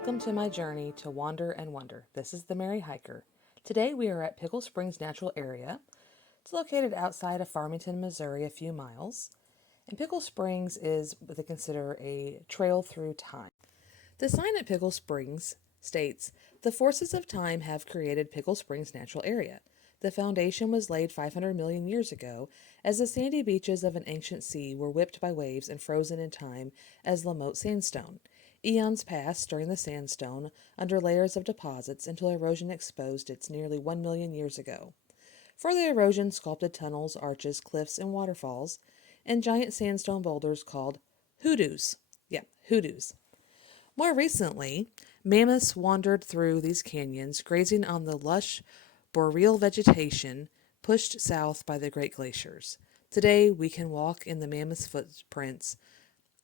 Welcome to my journey to wander and wonder. This is the Merry Hiker. Today we are at Pickle Springs Natural Area. It's located outside of Farmington, Missouri, a few miles. And Pickle Springs is what they consider a trail through time. The sign at Pickle Springs states, "The forces of time have created Pickle Springs Natural Area. The foundation was laid 500 million years ago as the sandy beaches of an ancient sea were whipped by waves and frozen in time as Lamotte sandstone. Eons passed during the sandstone under layers of deposits until erosion exposed it nearly 1 million years ago. Further erosion sculpted tunnels, arches, cliffs, and waterfalls, and giant sandstone boulders called hoodoos. Yeah, hoodoos. More recently, mammoths wandered through these canyons, grazing on the lush boreal vegetation pushed south by the great glaciers. Today, we can walk in the mammoth's footprints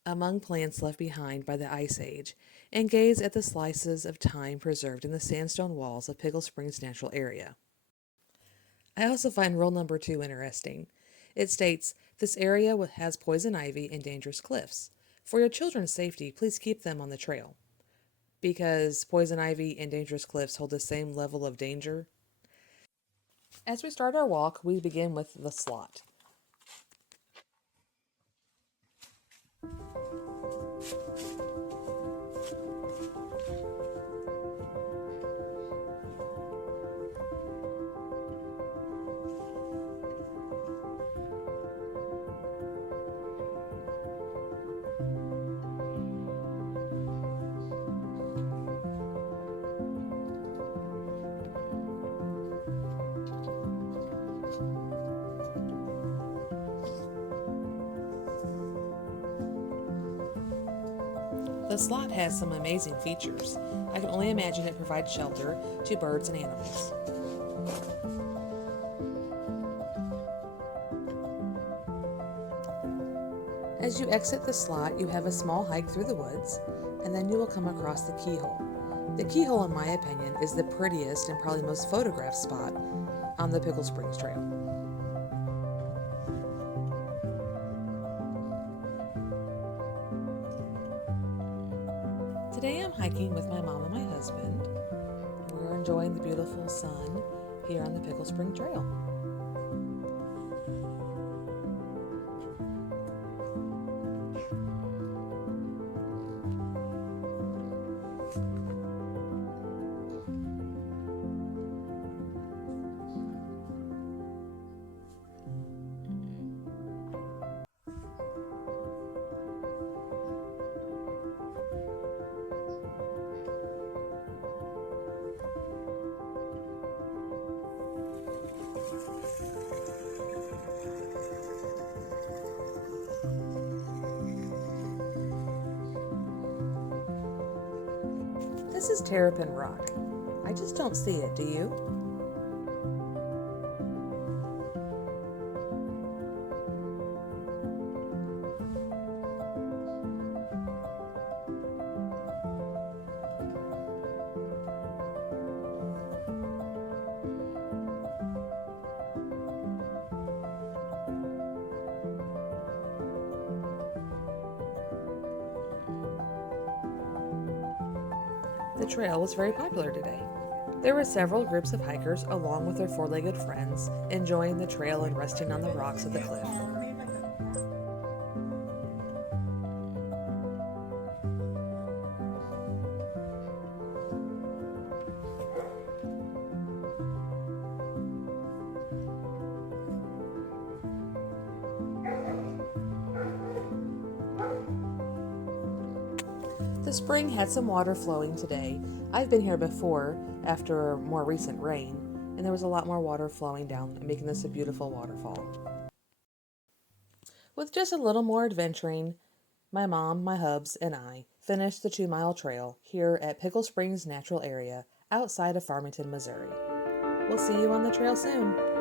among plants left behind by the Ice Age and gaze at the slices of time preserved in the sandstone walls of Pickle Springs Natural Area. I also find rule number 2 interesting. It states, "This area has poison ivy and dangerous cliffs. For your children's safety, please keep them on the trail." Because poison ivy and dangerous cliffs hold the same level of danger. As we start our walk, we begin with the slot. The slot has some amazing features. I can only imagine it provides shelter to birds and animals. As you exit the slot, you have a small hike through the woods, and then you will come across the keyhole. The keyhole, in my opinion, is the prettiest and probably most photographed spot on the Pickle Springs Trail. Today I'm hiking with my mom and my husband. We're enjoying the beautiful sun here on the Pickle Spring Trail. This is Terrapin Rock. I just don't see it, do you? The trail was very popular today. There were several groups of hikers along with their four-legged friends enjoying the trail and resting on the rocks of the cliff. The spring had some water flowing today. I've been here before after more recent rain, and there was a lot more water flowing down, making this a beautiful waterfall. With just a little more adventuring, my mom, my hubs, and I finished the 2-mile trail here at Pickle Springs Natural Area outside of Farmington, Missouri. We'll see you on the trail soon.